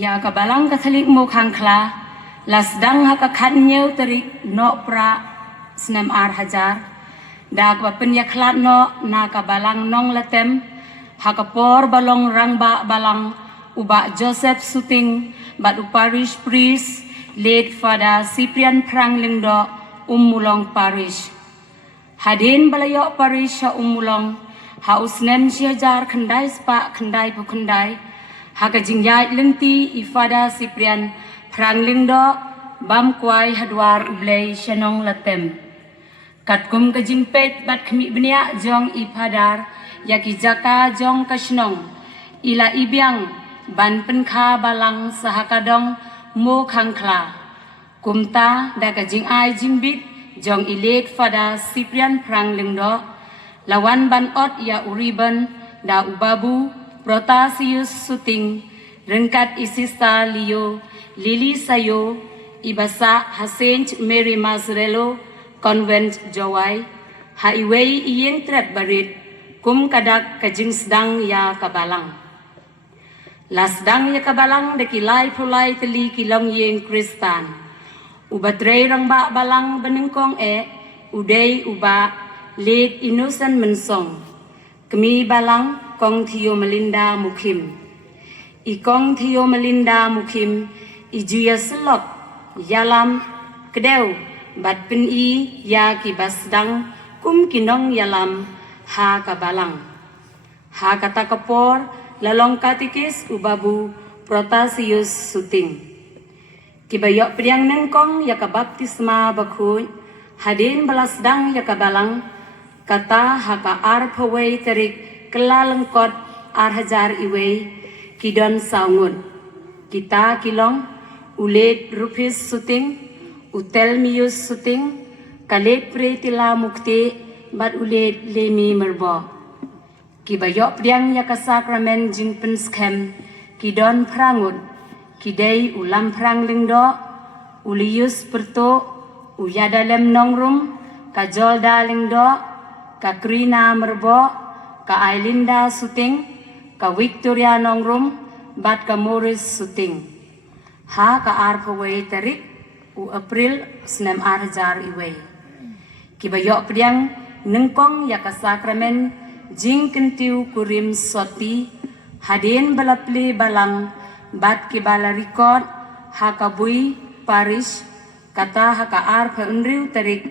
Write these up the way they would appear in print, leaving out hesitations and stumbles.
ya kabalang Katolik mo kangkla lasdang hakakat nyew terik no pra snem ar hajar dak bapen yaklat no na kabalang nong letem hakapor balong rangba balang uba Joseph Suting bat parish priest late Father Cyprian Pranglingdo Mulong parish hadin balayok parish ha Mulong ha usnem siajar kendai spa kendai pukendai hakajingyai lenti ifada Cyprian Pranglingdo bam kwai hadwar ublei shanong latem katkum kajimpet bat kemi benia jong ipadar yaki jaka jong kashnong ila ibyang ban penkha balang sahakadong mo khangkla kumta da kajing ai jimbit jong ilet fada Cyprian Pranglingdo lawan ban ot ya uriban da ubabu Protasius Suting rengkat isista Leo Lili Sayo ibasa Saint Mary Mazrelo Convent Jawai haiwei iyeng tret barit kum kadak kajing sedang ya kabalang lasdang ya kabalang dekilai pulai teli kilong yeng Kristan ubatrei rangba balang benengkong udai uba late innocent mensong kemi balang kong Theo Melinda Mukim ikong Theo Melinda Mukim ijuya selok yalam kedeu bat pen I ya kibasdang kum kinong yalam ha kabalang ha kata kapor lalong katikis ubabu Protasius Suting kibayok priang nengkong ya kabaptisma bakhuy hadin balasdang ya kabalang kata haka ar pawai terik kelalengkot ar hajar iwei kidon saungun kita kilong ulet Rufus Suting Utelmius Suting kalet pretila mukti bat ulet lemi merbo kibayok priang ya kasakramen jingpen skem kidon prangut kidai ulam Pranglingdo ulius perto uyadalem nongrum kajol dalingdo kakrina merbo ka Ailinda Suting ka Victoria nongrum bat ka Morris Suting ha ka arpaway tarik u April snem arjar iway kibayok priang nengkong ya kasakramen jing kentiu kurim soti hadin balapli balang bat kibala record hakabui parish kata haka ar peunriu tarik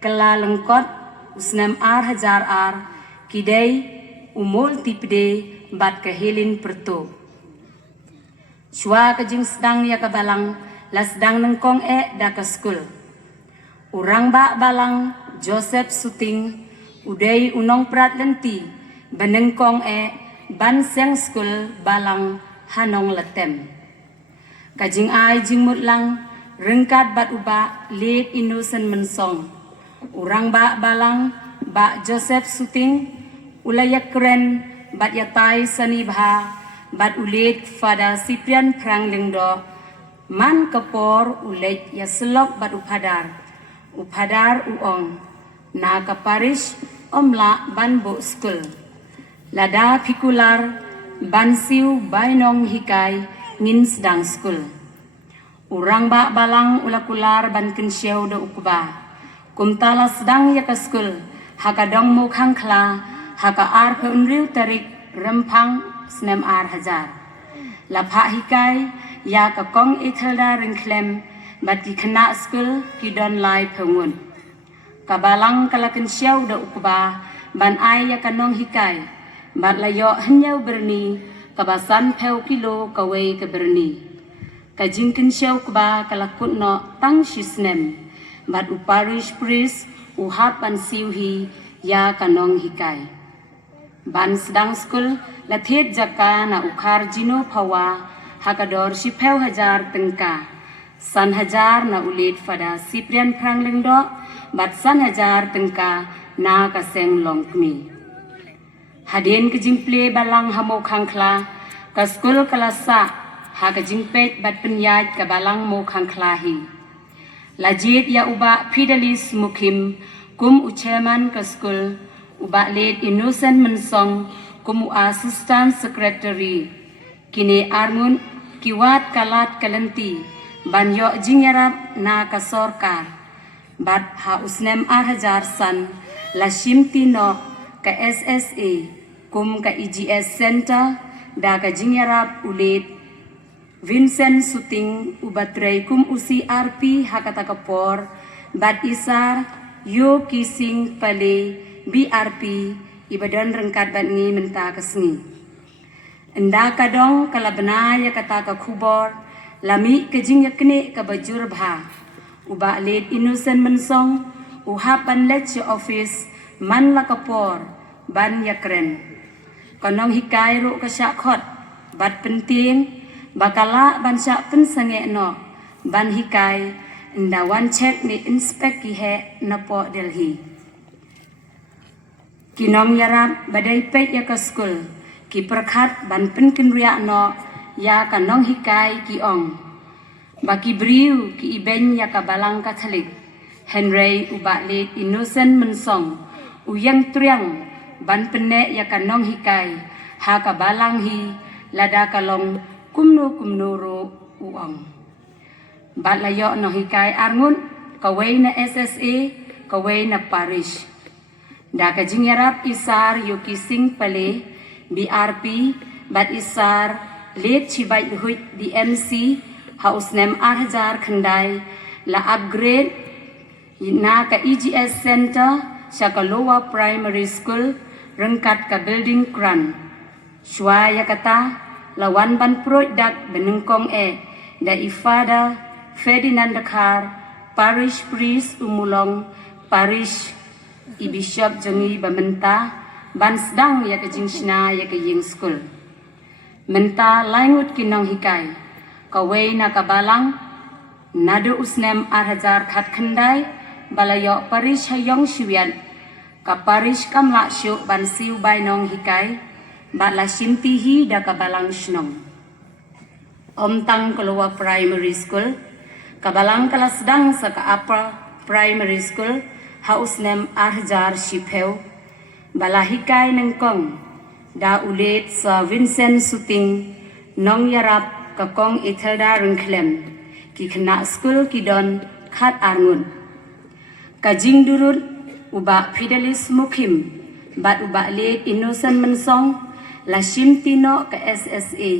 kela lengkot usnem ar hajar ar kidai umul tipde bat kehelin perto shwa kajing sedang ya kabalang lasdang nengkong da ke skul urang ba balang Joseph Suting udai unong prat lenti benengkong ban seng skul balang hanong letem kajing ai jingmut lang rengkat bat uba late innocent mensong urang ba balang ba Joseph Suting ulayak keren bat yatai sanibha bat ulet Father Cyprian Pranglingdo man kapor ulet yaselok bat upadar uong na kaparish omla ban bo school lada pikular bansiu bainong hikai ngin sedang school urang ba balang ulakular ban kensiau da ukba kumtala sedang ya ka school hakadong mo khangkla haka ar peunriu tarik rempang snem ar hajar lapha hikai ya ka kong ithelda ringklem bat ki khana school ki don lai pengun kabalang kala kensiau da ukba ban ai ya kanong hikai bat layo hanyau berni kabasan peu kilo kawai ke berni kajing kensiau kba kalakut no tang shisnem bat uparish priest uhat pan siuhi ya kanong hikai ban sedang skul lathet jaka na ukhar jino phawa hakador sipeu hajar tengka san hajar na ulit Father Cyprian Pranglingdo bat san hajar tengka na kaseng longkmi hadin kejimple balang hamo khangkla ka skul kalasa ha kejimpet bat penyaj ka balang mo khangklahi lajit ya uba Fidelis Mukim kum uchairman ka skul uba late innocent mensong kum assistant secretary kini arngun kiwat kalat kalenti ban yo jingyarap na kasorkar bat ha usnem 8,000 san la shimti no ka SSA kum ka EGS Center da ka jingyarap ulit Vincent Suting ubatrey kum usi RP hakata kapor bat isar yo kising pale BRP ibadan rengkat bat ni menta kasngi enda kadong kalabna ya kata ka khubor lami kejing yakne ka bajur bha uba late innocent mensong uhapan lech office man la kapor ban yakren konong hikai ro ka syakhot bat penting bakala ban syak pen sange no ban hikai enda wan check ni inspect ki he na po Delhi kinong yarap badai pek ya ka school ki perkhat ban pen kin ria no ya kanong hikai ki ong baki briu ki iben ya ka balang Catholic Henry ubale innocent mensong uyang triang ban pene ya kanong hikai ha ka balang hi lada kalong kumno ro uong bat layo no hikai arngun kawai na SSA kawai na parish da ka jingyarap isar yuki sing pale BRP bat isar late chibai huit DMC haus nem 8,000 khandai la upgrade na ka EGS Center sa ka lower primary school rengkat ka building kran shwa ya kata lawan ban product benengkong da ifada Ferdinand Dakar parish priest umulong parish ibishop jongi bamenta ban sedang ya ke jingsna ya ke ying school menta langut kinong hikai kawai na kabalang nadu usnem 8,000 khat khandai balayo parish hayong shiwian ka parish kamla syu ban siu bai nong hikai bala simtihi da kabalang shnong omtang keluar primary school kabalang kelas sedang sa ka upper primary school haus nem 8,000 shipeu balahikai nengkong da ulit sa Vincent Suting nong yarap kakong Imelda rengklem ki kena school kidon khat arngun kajing durut uba Fidelis Mukim bat uba late innocent mensong la shimtino ka SSA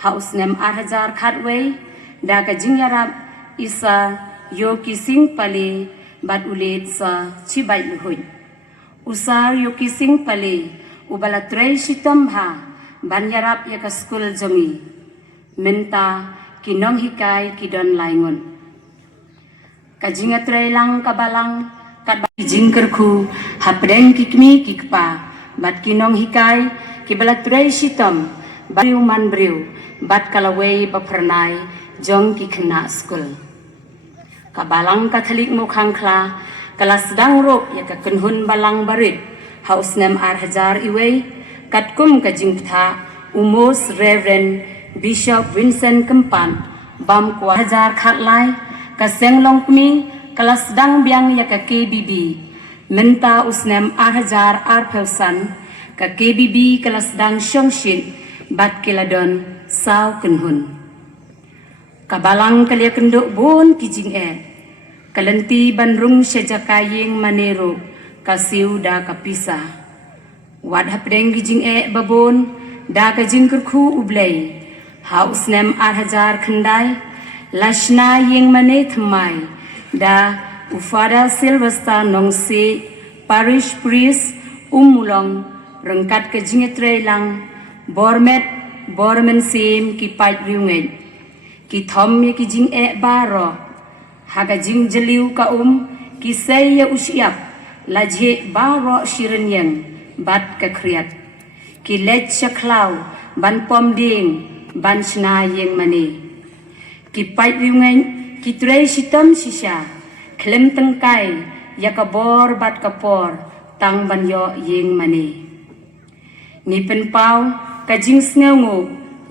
haus nem 8,000 khatway da kajing yarap isa yo kising pale bat ulit sa chibai luhoy usar yo kising pale ubala trei sitambha banyarap ya ka school jami menta kinong hikai kidon laingon kajinga trei lang kabalang kat jingkerku hapdeng kikmi kikpa bat kinong hikai kibala trei sitam bariu man briu bat kalawei bapernai jong kikna school kabalang Catholic mukhang kla kelas sedang rok ya ka kenhun balang barit haus nem 8,000 iwei katkum ka jingtha umos Reverend Bishop Vincent Kempan bam kwa 1,000 khatlai ka senglong kmi kelas sedang biang ya ka KBB menta usnem 8,000 arpelsan ka KBB kelas sedang syongshin bat kiladon saw kenhun kabalang kalia kenduk bon kijing kalenti banrung sejakaying manero kasiu da kapisa wad hapdeng kijing babon da kajing kerku ublay haus nem 8,000 khandai lashna ying mane thmai da ufada Sylvester nongse parish priest umulong rengkat kajing lang bormen sim ki pait riungen ki thom ye kijing baro haga jing jeliu ka kisay ya usyap lajhe baro shirenyang bat ka kriat ki lech syaklau ban pom ding ban shna yeng mane ki pait riungen ki trei sitam sisha klem tengkai ya ka bor bat ka por tang ban yo yeng mane ni pen pau ka jing sngengu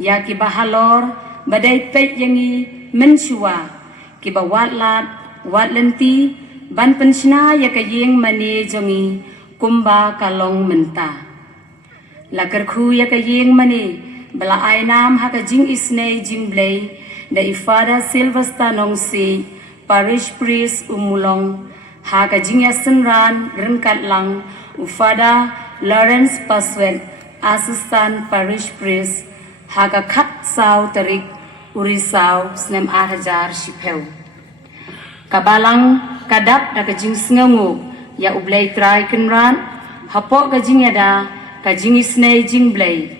ya ki bahalor badai pet yangi menshua ki bawat lat wat lenti ban penshna ya ka yeng mane jongi kumba kalong menta lakar khu ya ka yeng mane bela ainam haka jing isne jing blay da ifada Sylvester Nongsi parish priest umulong haka jing yasenran rengkat lang ufada Lawrence Paswen assistant parish priest haka khat saw tarik urisau snem 8,000 shipeu kabalang kadap da kajing sngangu ya ublay try kenran hapok kajing yada kajing isne jing blay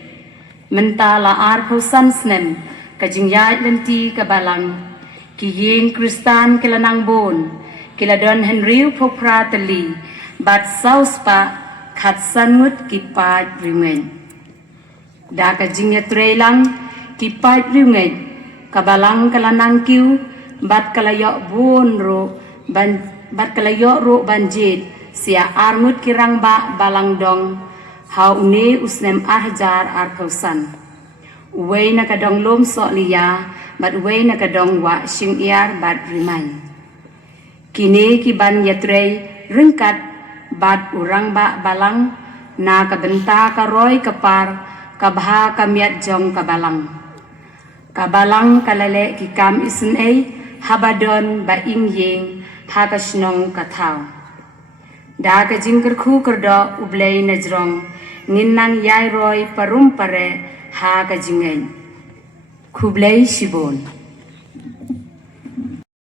mentala ar khosan snem kajing yai lenti kabalang ki ying kristan kelanang bon kiladon henry popra tali bat sauspa khat sanut ki pat ringen da kajing ya trelang ki pat ringen kabalang kelanang kiu bat kalayok bon ro ban bat kalayok ro banjit sia armut kirang ba balang dong hau ne usnem 8,000 ar khosan uway na kadong lom so liya bat uway na kadong wa sing iar bat rimay kini kiban yatrey rengkat bat urang ba balang na kabenta karoy kapar kabha kamiat jong kabalang kalale kikam isen ay habadon ba ingyeng hakasnong kathaw da kajing kerku kerdo ublay najrong ninnang yai roy parumpare ha kajingen kublay shibon